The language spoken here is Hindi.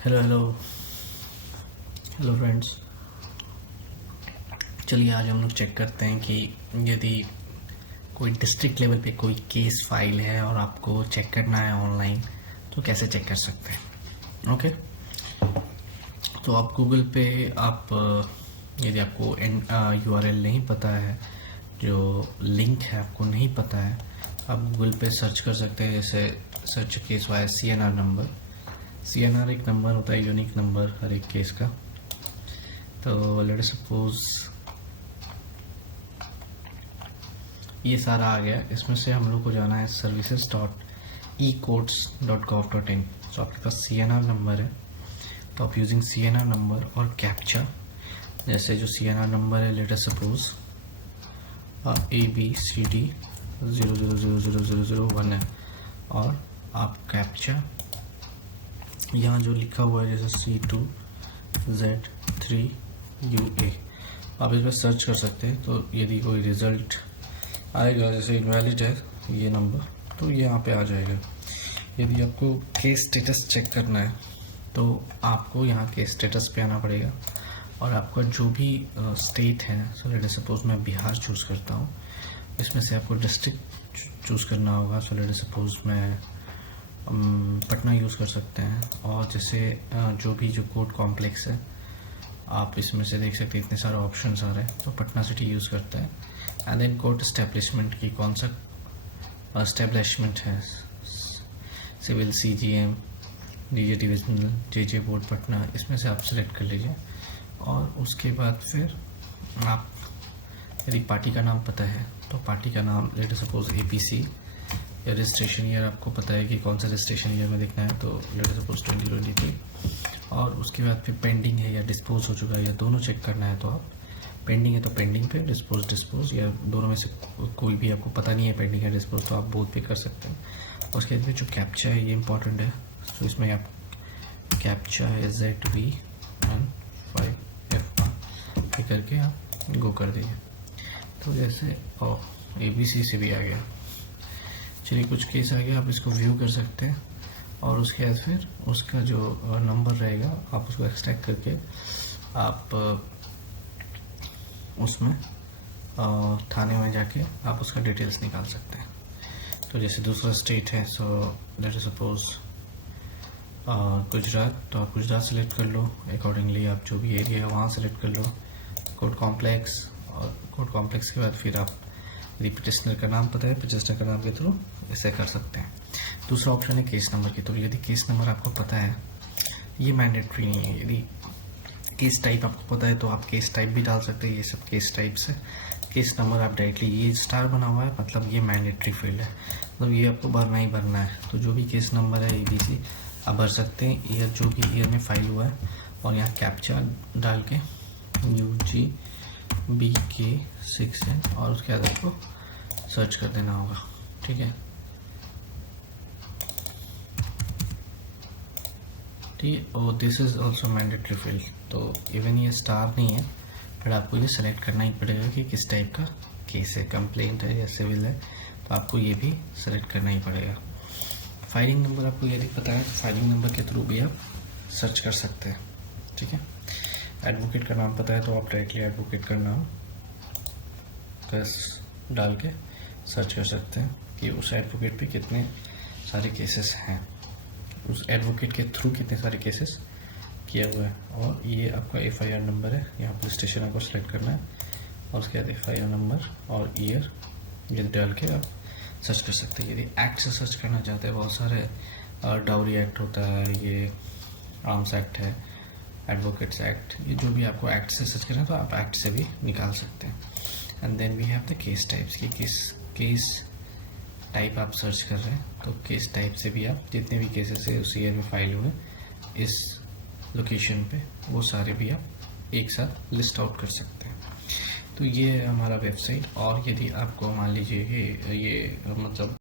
Hello hello hello friends. चलिए आज हम लोग चेक करते हैं कि यदि कोई डिस्ट्रिक्ट लेवल पे कोई केस फाइल है और आपको चेक करना है ऑनलाइन तो कैसे चेक कर सकते हैं। ओके, तो आप गूगल पे यदि आपको URL नहीं पता है, जो लिंक है आपको नहीं पता है, आप गूगल पे सर्च कर सकते हैं। जैसे search case via CNR number. CNR एक नंबर होता है, यूनिक नंबर हर एक केस का। तो लेट सपोज ये सारा आ गया। इसमें से हम लोग को जाना है services.ecourts.gov.in। तो आपके पास CNR नंबर है तो आप यूजिंग CNR नंबर और कैप्चा, जैसे जो CNR नंबर है लेट सपोज ABCD 00000001 है, और आप कैप्चा यहाँ जो लिखा हुआ है जैसे C2Z3UA आप इस पर सर्च कर सकते हैं। तो यदि कोई रिज़ल्ट आएगा जैसे इनवैलिड है ये नंबर, तो ये यहाँ पे आ जाएगा। यदि आपको केस स्टेटस चेक करना है तो आपको यहाँ केस स्टेटस पे आना पड़ेगा, और आपका जो भी स्टेट है, सो लेट सपोज मैं बिहार चूज़ करता हूँ, इसमें से आपको डिस्ट्रिक्ट चूज़ करना होगा। सो लेट सपोज मैं पटना यूज़ कर सकते हैं, और जैसे जो कोर्ट कॉम्प्लेक्स है आप इसमें से देख सकते हैं, इतने सारे ऑप्शंस आ रहे हैं। तो पटना सिटी यूज़ करते हैं। एंड देन कोर्ट एस्टेब्लिशमेंट की कौन सा एस्टेब्लिशमेंट है, civil CGM DJ divisional JJ board Patna, इसमें से आप सिलेक्ट कर लीजिए। और उसके बाद फिर आप यदि पार्टी का नाम पता है तो पार्टी का नाम लेट सपोज APC, या रजिस्ट्रेशन ईयर आपको पता है कि कौन सा रजिस्ट्रेशन ईयर में देखना है, तो लेट सपोज 2023। और उसके बाद फिर पेंडिंग है या डिस्पोज हो चुका है या दोनों चेक करना है, तो आप पेंडिंग है तो पेंडिंग पे, डिस्पोज या दोनों में से कोई भी आपको पता नहीं है पेंडिंग या डिस्पोज, तो आप बोथ पे कर सकते हैं। और उसके बाद जो कैप्चा है ये इंपॉर्टेंट है। तो इसमें आप कैप्चा है ZV15F करके आप गो कर दीजिए। तो जैसे ABC से भी आ गया। चलिए कुछ केस आ गया, आप इसको व्यू कर सकते हैं। और उसके बाद फिर उसका जो नंबर रहेगा आप उसको एक्सट्रैक्ट करके आप उसमें थाने में जाके आप उसका डिटेल्स निकाल सकते हैं। तो जैसे दूसरा स्टेट है, सो लेट सपोज गुजरात, तो आप गुजरात सेलेक्ट कर लो। अकॉर्डिंगली आप जो भी एरिया है वहाँ सेलेक्ट कर लो कोर्ट कॉम्प्लेक्स। और कोर्ट कॉम्प्लेक्स के बाद फिर आप यदि पिटिशनर का नाम पता है, पिटिशनर का नाम के थ्रू इसे कर सकते हैं। दूसरा ऑप्शन है केस नंबर की। तो यदि केस नंबर आपको पता है, ये मैंडेटरी नहीं है। यदि केस टाइप आपको पता है तो आप केस टाइप भी डाल सकते हैं। ये सब केस टाइप्स है। केस नंबर आप डायरेक्टली, ये स्टार बना हुआ है मतलब ये मैंडेटरी फील्ड है, मतलब ये आपको भरना ही भरना है। तो जो भी केस नंबर है ABC आप भर सकते हैं, ईयर जो भी ईयर में फाइल हुआ है, और यहाँ कैप्चा डाल के UGBK6N, और उसके बाद आपको सर्च कर देना होगा। ठीक है, ठीक। और this is also mandatory field. तो इवन ये स्टार नहीं है, बट आपको ये सेलेक्ट करना ही पड़ेगा कि किस टाइप का केस है, कंप्लेंट है या सिविल है, तो आपको ये भी सेलेक्ट करना ही पड़ेगा। फाइलिंग नंबर आपको यदि पता है तो फाइलिंग नंबर के थ्रू भी आप सर्च कर सकते हैं। ठीक है, एडवोकेट का नाम पता है तो आप डायरेक्टली एडवोकेट का नाम बस डाल के सर्च कर सकते हैं कि उस एडवोकेट पे कितने सारे केसेस हैं, उस एडवोकेट के थ्रू कितने सारे केसेस किया हुआ है। और ये आपका FIR नंबर है, यहाँ पुलिस स्टेशन आपको सेलेक्ट करना है, और उसके बाद FIR नंबर और ईयर ये डाल के आप सर्च कर सकते हैं। यदि एक्ट से सर्च करना चाहते हैं, बहुत सारे डाउरी एक्ट होता है, ये आर्म्स एक्ट है, एडवोकेट्स एक्ट, ये जो भी आपको एक्ट से सर्च करना है तो आप एक्ट से भी निकाल सकते हैं। And then we have the case types की केस टाइप आप सर्च कर रहे हैं, तो केस टाइप से भी आप जितने भी केसेस है उस ईयर में फाइल हुए इस लोकेशन पे, वो सारे भी आप एक साथ लिस्ट आउट कर सकते हैं। तो ये है हमारा वेबसाइट। और यदि आपको मान लीजिए कि ये मतलब